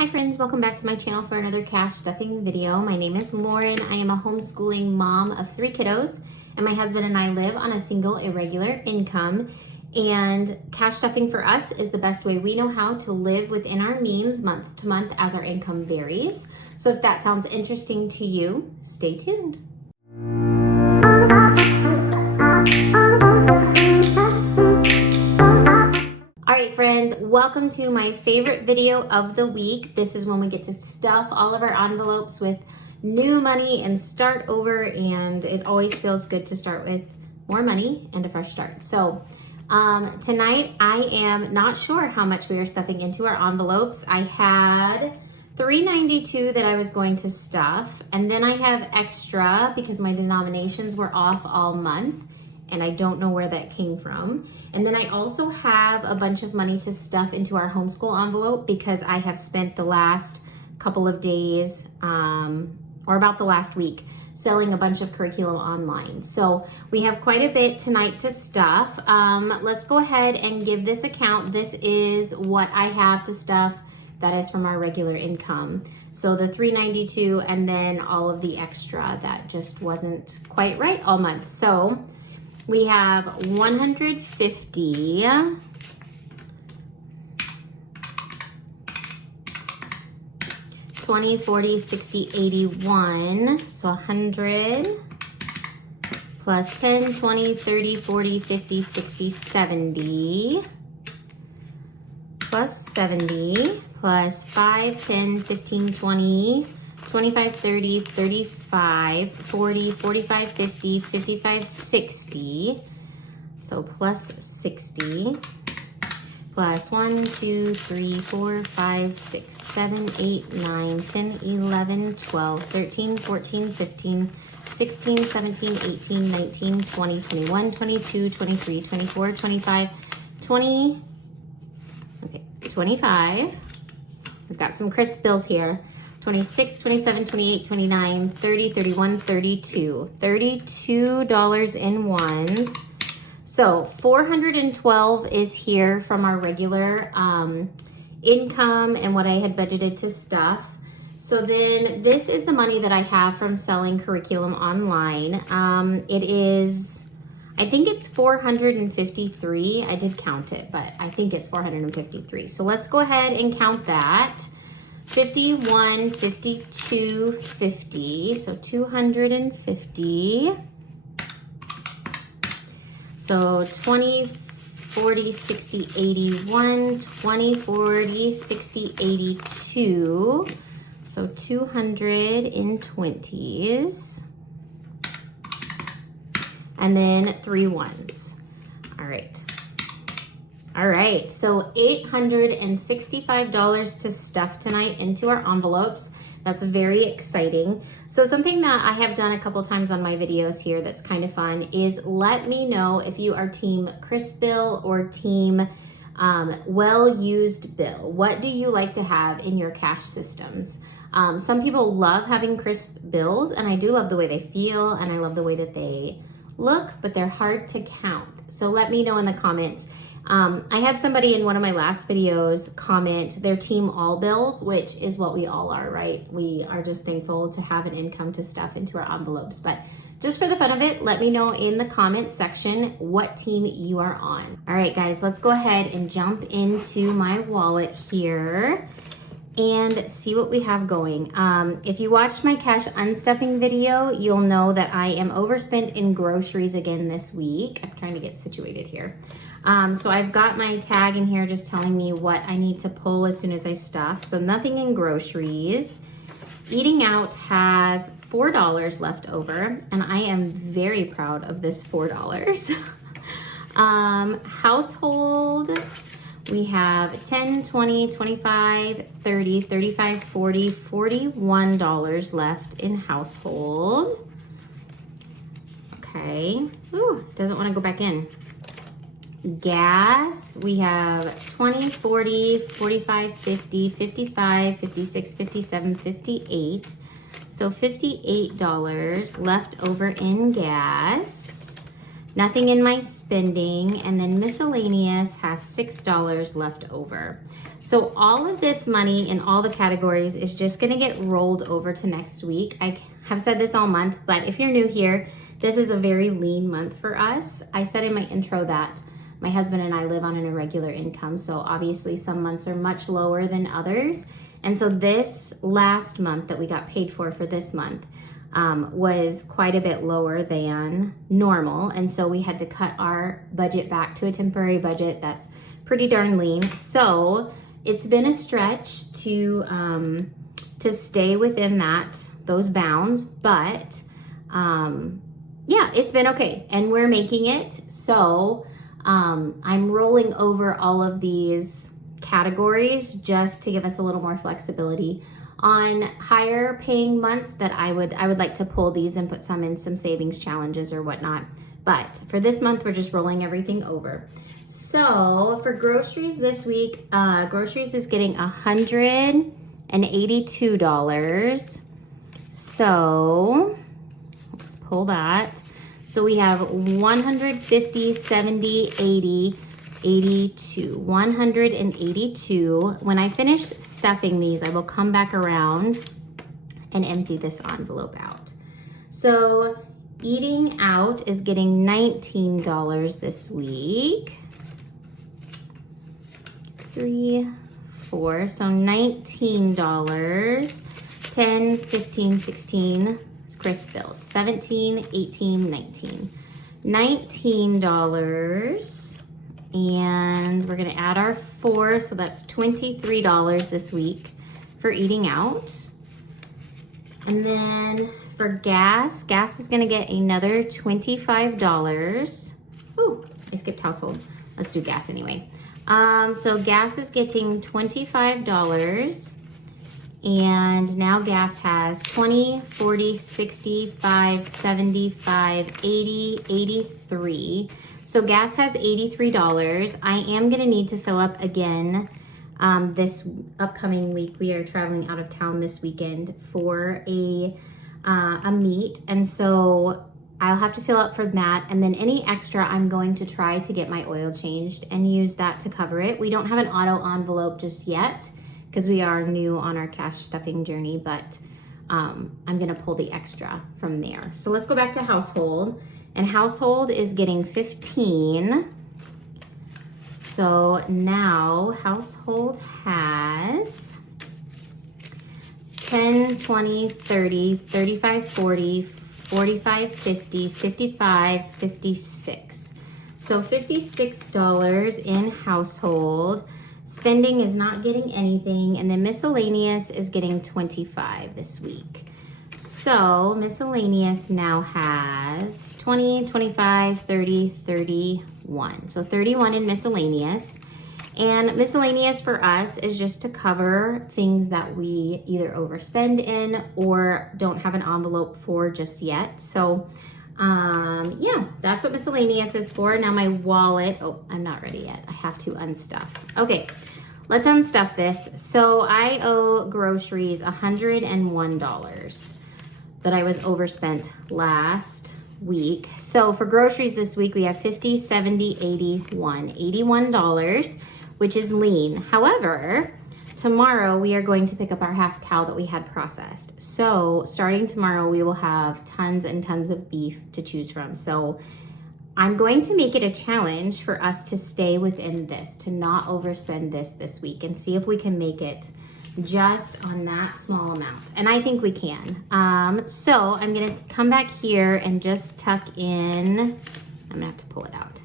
Hi friends, welcome back to my channel for another cash stuffing video. My name is Lauren. I am a homeschooling mom of 3 kiddos, and my husband and I live on a single irregular income. And cash stuffing for us is the best way we know how to live within our means month to month as our income varies. So if that sounds interesting to you, stay tuned. All right, friends, welcome to my favorite video of the week. This is when we get to stuff all of our envelopes with new money and start over, and it always feels good to start with more money and a fresh start. So tonight I am not sure how much we are stuffing into our envelopes. I had $3.92 that I was going to stuff, and then I have extra because my denominations were off all month, and I don't know where that came from. And then I also have a bunch of money to stuff into our homeschool envelope because I have spent the last couple of days, or about the last week, selling a bunch of curriculum online. So we have quite a bit tonight to stuff. Let's go ahead and give this account. This is what I have to stuff. That is from our regular income. So the $3.92 and then all of the extra that just wasn't quite right all month. So we have 150, 20, 40, 60, 81, so 100, plus 10, 20, 30, 40, 50, 60, 70, plus 70, plus 5, 10, 15, 20, 25, 30, 35, 40, 45, 50, 55, 60. So plus 60, plus 1, 2, 3, 4, 5, 6, 7, 8, 9, 10, 11, 12, 13, 14, 15, 16, 17, 18, 19, 20, 21, 22, 23, 24, 25, 20, okay, 25. We've got some crisp bills here. 26, 27, 28, 29, 30, 31, 32. $32 in ones. So 412 is here from our regular income and what I had budgeted to stuff. So then this is the money that I have from selling curriculum online. It is, I think it's 453. I did count it, but I think it's 453. So let's go ahead and count that. 51, 52, 50, so 250. So 20, 40, 60, 81, 20, 40, 60, 82. So 200 in 20s. And then 3 ones. All right. All right, so $865 to stuff tonight into our envelopes. That's very exciting. So something that I have done a couple times on my videos here that's kind of fun is let me know if you are team crisp bill or team well-used bill. What do you like to have in your cash systems? Some people love having crisp bills, and I do love the way they feel, and I love the way that they look, but they're hard to count. So let me know in the comments. I had somebody in one of my last videos comment their team all bills, which is what we all are, right? We are just thankful to have an income to stuff into our envelopes. But just for the fun of it, let me know in the comment section what team you are on. All right, guys, let's go ahead and jump into my wallet here and see what we have going. If you watched my cash unstuffing video, you'll know that I am overspent in groceries again this week. I'm trying to get situated here. So I've got my tag in here just telling me what I need to pull as soon as I stuff. So nothing in groceries. Eating out has $4 left over, and I am very proud of this $4. Household, we have 10, 20, 25, 30, 35, 40, $41 left in household. Okay. Ooh, doesn't want to go back in. Gas, we have 20, 40, 45, 50, 55, 56, 57, 58. So $58 left over in gas. Nothing in my spending. And then miscellaneous has $6 left over. So all of this money in all the categories is just gonna get rolled over to next week. I have said this all month, but if you're new here, this is a very lean month for us. I said in my intro that my husband and I live on an irregular income, so obviously some months are much lower than others. And so this last month that we got paid for this month was quite a bit lower than normal. And so we had to cut our budget back to a temporary budget that's pretty darn lean. So it's been a stretch to stay within those bounds, but yeah, it's been okay and we're making it. So I'm rolling over all of these categories just to give us a little more flexibility on higher paying months that I would like to pull these and put some in some savings challenges or whatnot. But for this month, we're just rolling everything over. So for groceries this week, groceries is getting $182. So let's pull that. So we have 150, 70, 80, 82, 182. When I finish stuffing these, I will come back around and empty this envelope out. So eating out is getting $19 this week. 3, 4, so $19. 10, 15, 16, crisp bills. 17, 18, 19. $19. And we're gonna add our 4, so that's $23 this week for eating out. And then for gas is gonna get another $25. Ooh, I skipped household. Let's do gas anyway. So gas is getting $25. And now gas has 20, 40, 65, 75, 80, 83. So gas has $83. I am gonna need to fill up again this upcoming week. We are traveling out of town this weekend for a meet. And so I'll have to fill up for that. And then any extra, I'm going to try to get my oil changed and use that to cover it. We don't have an auto envelope just yet because we are new on our cash stuffing journey, but I'm gonna pull the extra from there. So let's go back to household. And household is getting 15. So now household has 10, 20, 30, 35, 40, 45, 50, 55, 56. So $56 in household. Spending is not getting anything, and then miscellaneous is getting 25 this week. So miscellaneous now has 20, 25, 30, 31. So 31 in miscellaneous. And miscellaneous for us is just to cover things that we either overspend in or don't have an envelope for just yet. So yeah, that's what miscellaneous is for. Now my wallet, oh, I'm not ready yet. I have to unstuff. Okay, let's unstuff this. So I owe groceries $101 that I was overspent last week. So for groceries this week, we have 50, 70, 81, $81, which is lean. However, tomorrow we are going to pick up our half cow that we had processed. So starting tomorrow, we will have tons and tons of beef to choose from. So I'm going to make it a challenge for us to stay within this, to not overspend this week, and see if we can make it just on that small amount. And I think we can. So I'm gonna come back here and just tuck in, I'm gonna have to pull it out.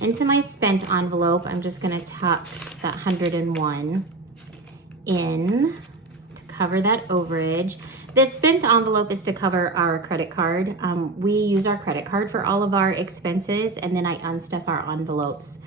Into my spent envelope, I'm just gonna tuck that 101 in to cover that overage. This spent envelope is to cover our credit card. We use our credit card for all of our expenses, and then I unstuff our envelopes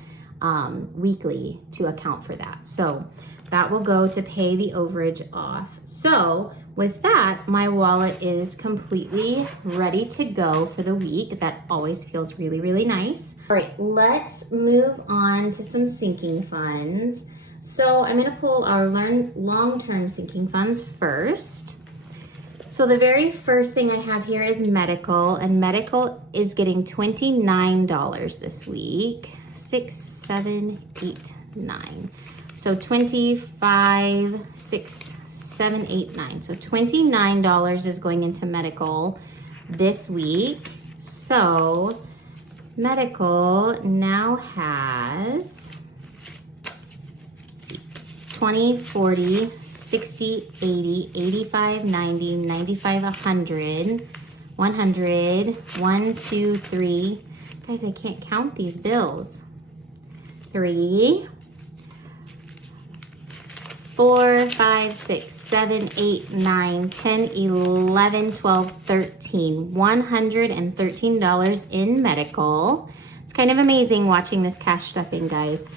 weekly to account for that. So that will go to pay the overage off. So with that, my wallet is completely ready to go for the week. That always feels really, really nice. All right, let's move on to some sinking funds. So I'm gonna pull our long-term sinking funds first. So the very first thing I have here is medical, and medical is getting $29 this week. 6, 7, 8, 9. So 25, 6, 7, 8, 9. So $29 is going into medical this week. So medical now has 20, 40, 60, 80, 85, 90, 95, 100, 100, 1, 2, 3. Guys, I can't count these bills. 3, 4, 5, 6, 7, 8, 9, 10, 11, 12, 13. $113 in medical. It's kind of amazing watching this cash stuffing, guys.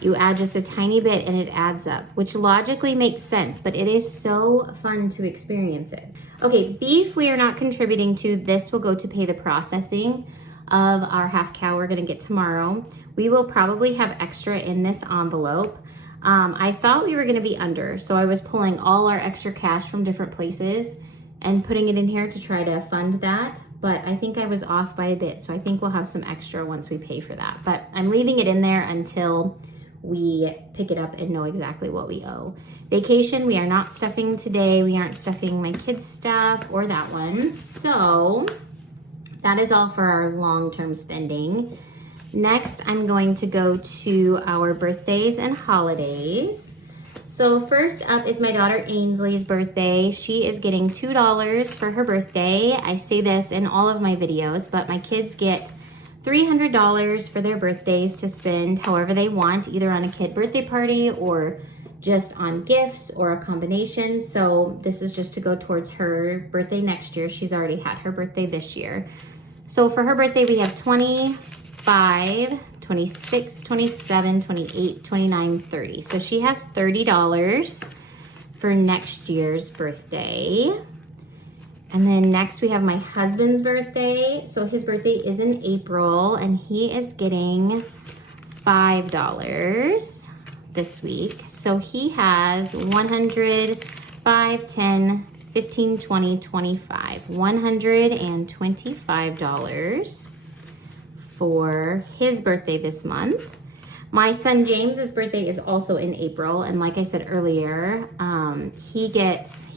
You add just a tiny bit and it adds up, which logically makes sense, but it is so fun to experience it. Okay, beef we are not contributing to. This will go to pay the processing of our half cow we're gonna get tomorrow. We will probably have extra in this envelope. I thought we were gonna be under, so I was pulling all our extra cash from different places and putting it in here to try to fund that, but I think I was off by a bit, so I think we'll have some extra once we pay for that. But I'm leaving it in there until we pick it up and know exactly what we owe. Vacation, we are not stuffing today. We aren't stuffing my kids' stuff or that one. So that is all for our long-term spending. Next, I'm going to go to our birthdays and holidays. So first up is my daughter Ainsley's birthday. She is getting $2 for her birthday. I say this in all of my videos, but my kids get $300 for their birthdays to spend however they want, either on a kid birthday party or just on gifts or a combination. So this is just to go towards her birthday next year. She's already had her birthday this year. So for her birthday, we have 25, 26, 27, 28, 29, 30. So she has $30 for next year's birthday. And then next we have my husband's birthday. So his birthday is in April and he is getting $5 this week. So he has 100, 5, 10, 15, 20, 25, $125 for his birthday this month. My son James's birthday is also in April, and like I said earlier, he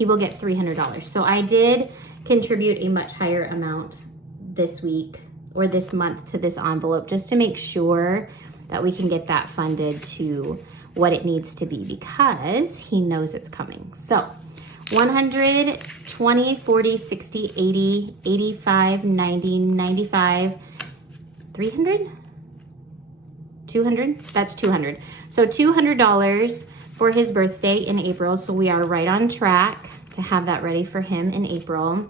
will get $300. So I did contribute a much higher amount this week or this month to this envelope just to make sure that we can get that funded to what it needs to be because he knows it's coming. So 100, 20, 40, 60, 80, 85, 90, 95, 300? 200? That's 200. So $200 for his birthday in April. So we are right on track to have that ready for him in April.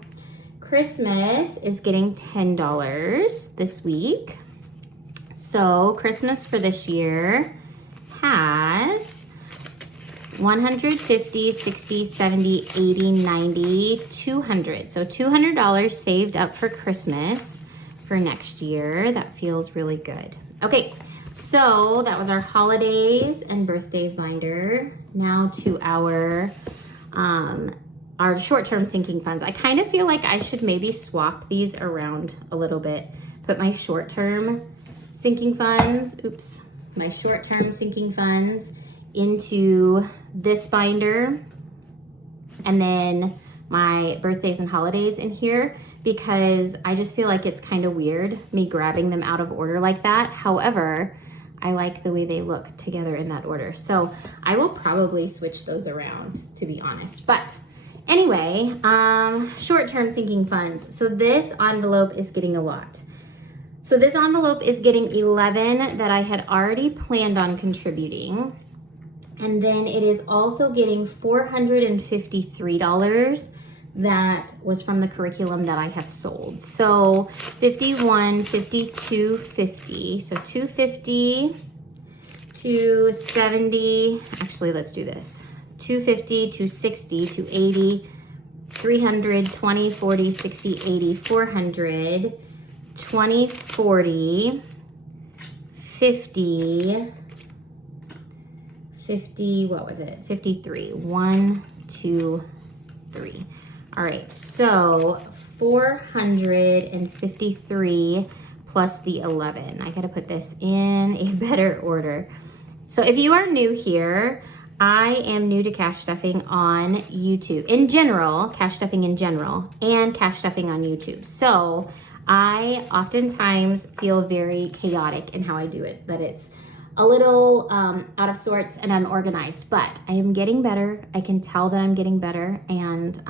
Christmas is getting $10 this week. So Christmas for this year has 150, 60, 70, 80, 90, 200. So $200 saved up for Christmas for next year. That feels really good. Okay, so that was our holidays and birthdays binder. Now to our short-term sinking funds. I kind of feel like I should maybe swap these around a little bit. Put my short-term sinking funds, my short-term sinking funds into this binder, and then my birthdays and holidays in here, because I just feel like it's kind of weird me grabbing them out of order like that. However, I like the way they look together in that order. So I will probably switch those around, to be honest. But anyway, short-term sinking funds. So this envelope is getting a lot. So this envelope is getting 11 that I had already planned on contributing. And then it is also getting $453 that was from the curriculum that I have sold. So 51, 52, 50. So 250, 270, actually let's do this. 250, 260, 280, 300, 20, 40, 60, 80, 400, 20, 40, 50, 50, what was it? 53, 1, 2, 3. All right, so 453 plus the 11. I gotta put this in a better order. So if you are new here, I am new to cash stuffing on YouTube. In general, cash stuffing in general, and cash stuffing on YouTube. So I oftentimes feel very chaotic in how I do it, that it's a little out of sorts and unorganized, but I am getting better. I can tell that I'm getting better, and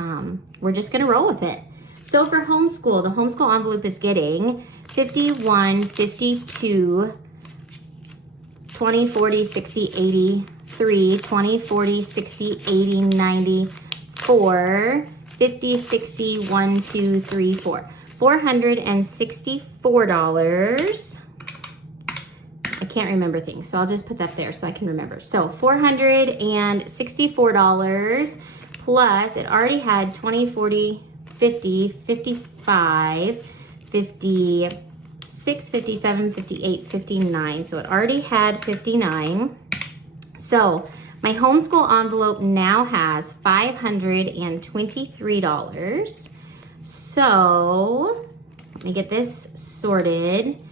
we're just gonna roll with it. So for homeschool, the homeschool envelope is getting 51, 52, 20, 40, 60, 83, 20, 40, 60, 80, 90, 4, 50, 60, 1, 2, 3, 4. $464. I can't remember things, so I'll just put that there so I can remember. So $464 plus it already had 20, 40, 50, 55, 56, 57, 58, 59. So it already had 59. So my homeschool envelope now has $523. So let me get this sorted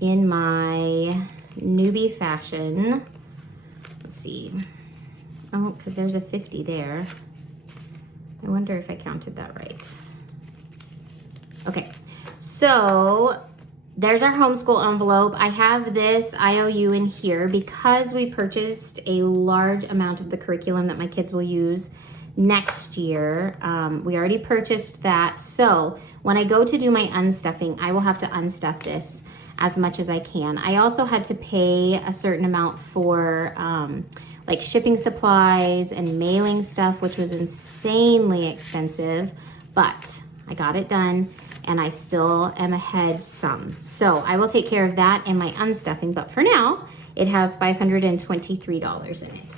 in my newbie fashion. Let's see. Oh, because there's a 50 there. I wonder if I counted that right. Okay, so there's our homeschool envelope. I have this IOU in here because we purchased a large amount of the curriculum that my kids will use next year. We already purchased that. So when I go to do my unstuffing, I will have to unstuff this as much as I can. I also had to pay a certain amount for like shipping supplies and mailing stuff, which was insanely expensive, but I got it done and I still am ahead some. So I will take care of that in my unstuffing, but for now, it has $523 in it.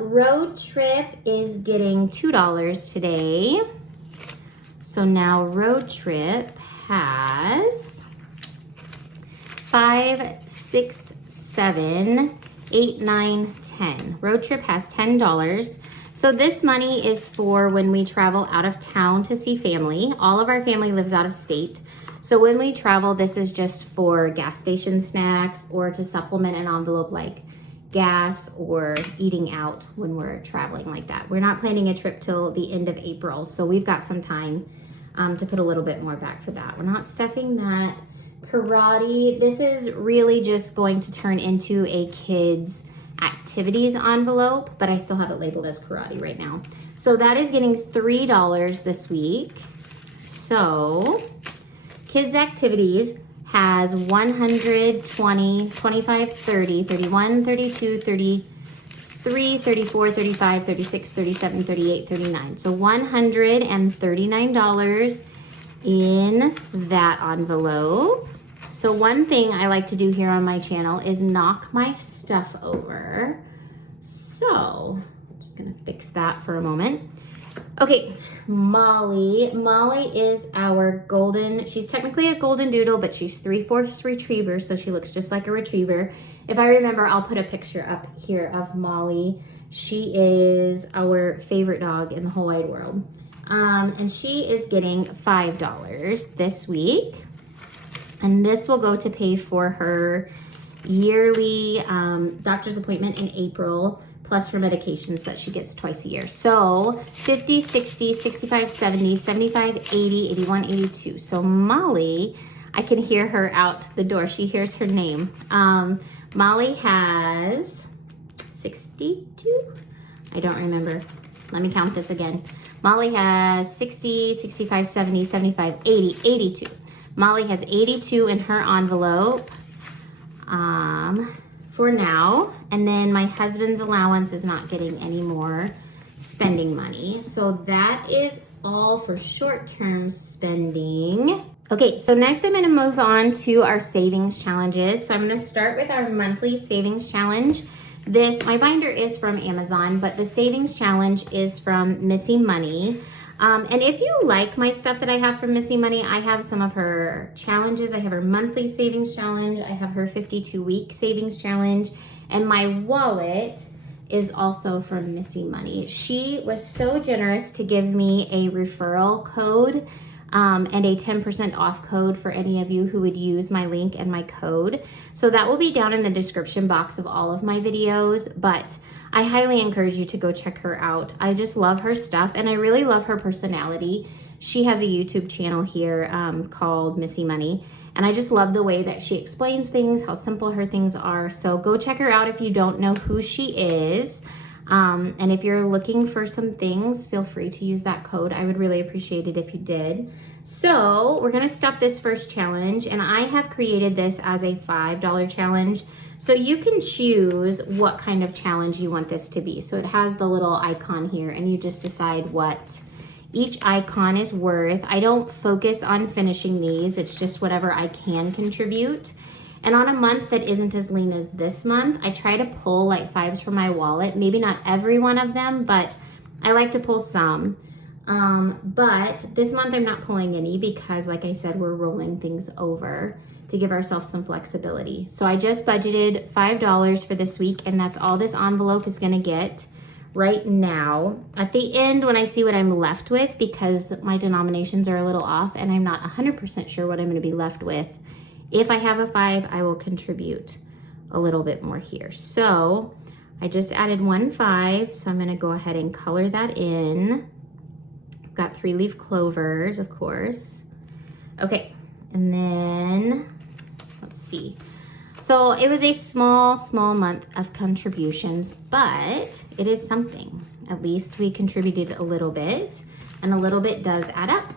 Road trip is getting $2 today. So now road trip has 5, 6, 7, 8, 9, 10. Road trip has $10. So this money is for when we travel out of town to see family. All of our family lives out of state. So when we travel, this is just for gas station snacks or to supplement an envelope like gas or eating out when we're traveling like that. We're not planning a trip till the end of April, so we've got some time to put a little bit more back for that. We're not stuffing that. Karate, this is really just going to turn into a kids activities envelope, but I still have it labeled as karate right now. So that is getting $3 this week. So kids activities has 120, 25, 30, 31, 32, 33, 34, 35, 36, 37, 38, 39. So $139 in that envelope. So one thing I like to do here on my channel is knock my stuff over. So I'm just gonna fix that for a moment. Okay, Molly. Molly is our golden, she's technically a golden doodle, but she's 3/4 retriever, so she looks just like a retriever. If I remember, I'll put a picture up here of Molly. She is our favorite dog in the whole wide world. And she is getting $5 this week. And this will go to pay for her yearly doctor's appointment in April, plus her medications that she gets twice a year. So 50, 60, 65, 70, 75, 80, 81, 82. So Molly, I can hear her out the door. She hears her name. Molly has 62? I don't remember. Let me count this again. Molly has 60, 65, 70, 75, 80, 82. Molly has 82 in her envelope for now. And then my husband's allowance is not getting any more spending money. So that is all for short-term spending. Okay, so next I'm gonna move on to our savings challenges. So I'm gonna start with our monthly savings challenge. My binder is from Amazon, but the savings challenge is from Missy Money. And if you like my stuff that I have from Missy Money, I have some of her challenges. I have her monthly savings challenge. I have her 52-week savings challenge. And my wallet is also from Missy Money. She was so generous to give me a referral code and a 10% off code for any of you who would use my link and my code. So that will be down in the description box of all of my videos, but I highly encourage you to go check her out. I just love her stuff, and I really love her personality. She has a YouTube channel here called Missy Money, and I just love the way that she explains things, how simple her things are. So go check her out if you don't know who she is. And if you're looking for some things, feel free to use that code. I would really appreciate it if you did. So we're gonna stuff this first challenge, and I have created this as a $5 challenge. So you can choose what kind of challenge you want this to be. So it has the little icon here, and you just decide what each icon is worth. I don't focus on finishing these. It's just whatever I can contribute. And on a month that isn't as lean as this month, I try to pull like fives from my wallet. Maybe not every one of them, but I like to pull some. But this month I'm not pulling any because, like I said, we're rolling things over to give ourselves some flexibility. So I just budgeted $5 for this week, and that's all this envelope is gonna get right now. At the end, when I see what I'm left with, because my denominations are a little off and I'm not 100% sure what I'm gonna be left with, if I have a 5, I will contribute a little bit more here. So I just added 1 5, so I'm gonna go ahead and color that in. I've got 3-leaf clovers, of course. Okay, and then let's see. So it was a small month of contributions, but it is something. At least we contributed a little bit, and a little bit does add up.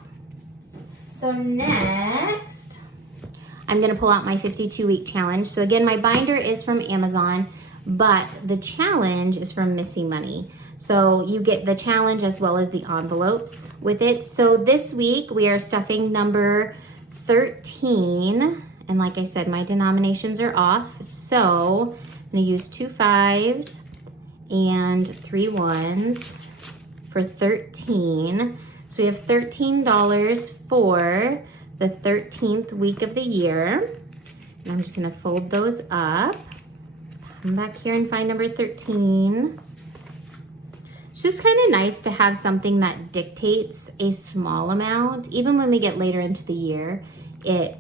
So next, I'm gonna pull out my 52-week challenge. So again, my binder is from Amazon, but the challenge is from Missy Money. So you get the challenge as well as the envelopes with it. So this week we are stuffing number 13. And like I said, my denominations are off. So I'm gonna use 2 5s and 3 1s for 13. So we have $13 for the 13th week of the year. And I'm just gonna fold those up. Come back here and find number 13. It's just kind of nice to have something that dictates a small amount. Even when we get later into the year, it,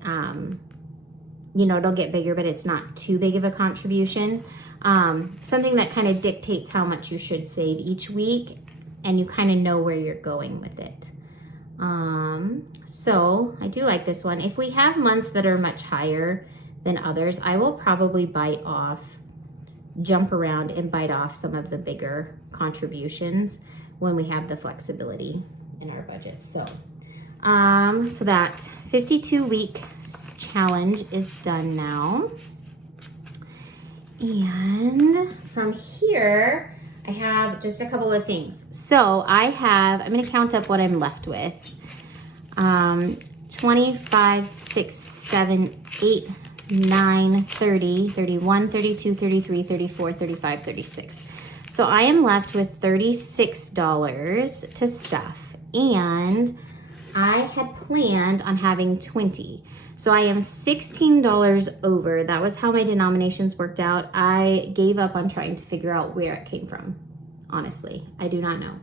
you know, it'll get bigger, but it's not too big of a contribution. Something that kind of dictates how much you should save each week, and you kind of know where you're going with it. So I do like this one. If we have months that are much higher than others, I will probably jump around and bite off some of the bigger contributions when we have the flexibility in our budget. So, so that 52-week challenge is done now. And from here, I have just a couple of things. So I'm gonna count up what I'm left with. 25, 6, 7, 8, 9, 30, 31, 32, 33, 34, 35, 36. So I am left with $36 to stuff, and I had planned on having 20. So I am $16 over. That was how my denominations worked out. I gave up on trying to figure out where it came from. Honestly, I do not know.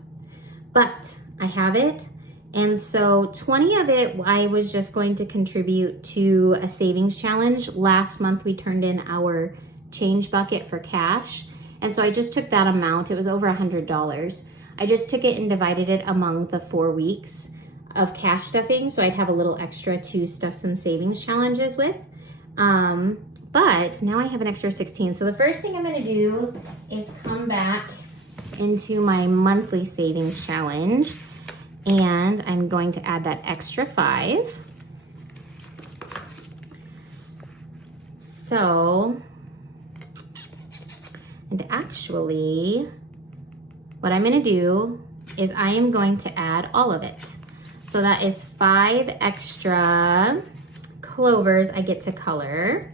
But I have it. And so 20 of it, I was just going to contribute to a savings challenge. Last month, we turned in our change bucket for cash. And so I just took that amount. It was over $100. I just took it and divided it among the 4 weeks of cash stuffing. So I'd have a little extra to stuff some savings challenges with. But now I have an extra 16. So the first thing I'm gonna do is come back into my monthly savings challenge, and I'm going to add that extra 5. So, and actually, what I'm gonna do is I am going to add all of it. So that is 5 extra clovers I get to color.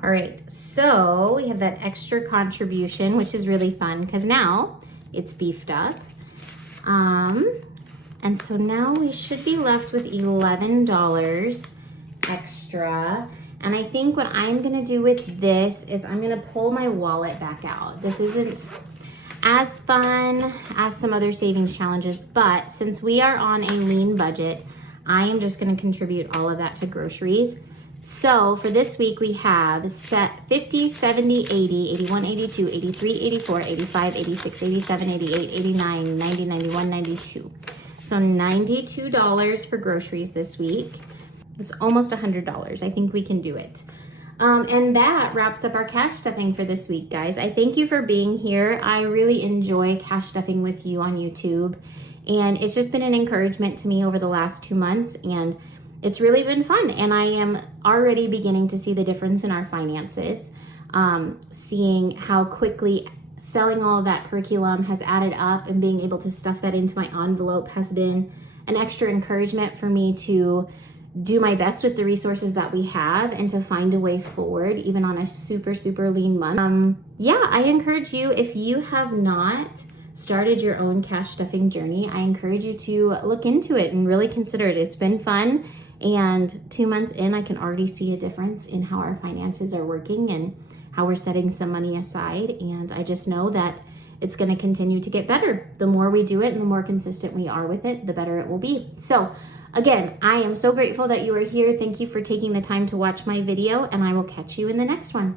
All right, so we have that extra contribution, which is really fun because now it's beefed up. And so now we should be left with $11 extra. And I think what I'm gonna do with this is I'm gonna pull my wallet back out. This isn't as fun as some other savings challenges, but since we are on a lean budget, I am just gonna contribute all of that to groceries. So for this week, we have set 50, 70, 80, 81, 82, 83, 84, 85, 86, 87, 88, 89, 90, 91, 92. So $92 for groceries this week. It's almost $100. I think we can do it. And that wraps up our cash stuffing for this week, guys. I thank you for being here. I really enjoy cash stuffing with you on YouTube. And it's just been an encouragement to me over the last 2 months. And it's really been fun. And I am already beginning to see the difference in our finances. Seeing how quickly selling all of that curriculum has added up and being able to stuff that into my envelope has been an extra encouragement for me to do my best with the resources that we have and to find a way forward, even on a super, super lean month. Yeah, I encourage you, if you have not started your own cash stuffing journey, I encourage you to look into it and really consider it. It's been fun. And 2 months in, I can already see a difference in how our finances are working and how we're setting some money aside. And I just know that it's going to continue to get better. The more we do it and the more consistent we are with it, the better it will be. So again, I am so grateful that you are here. Thank you for taking the time to watch my video, and I will catch you in the next one.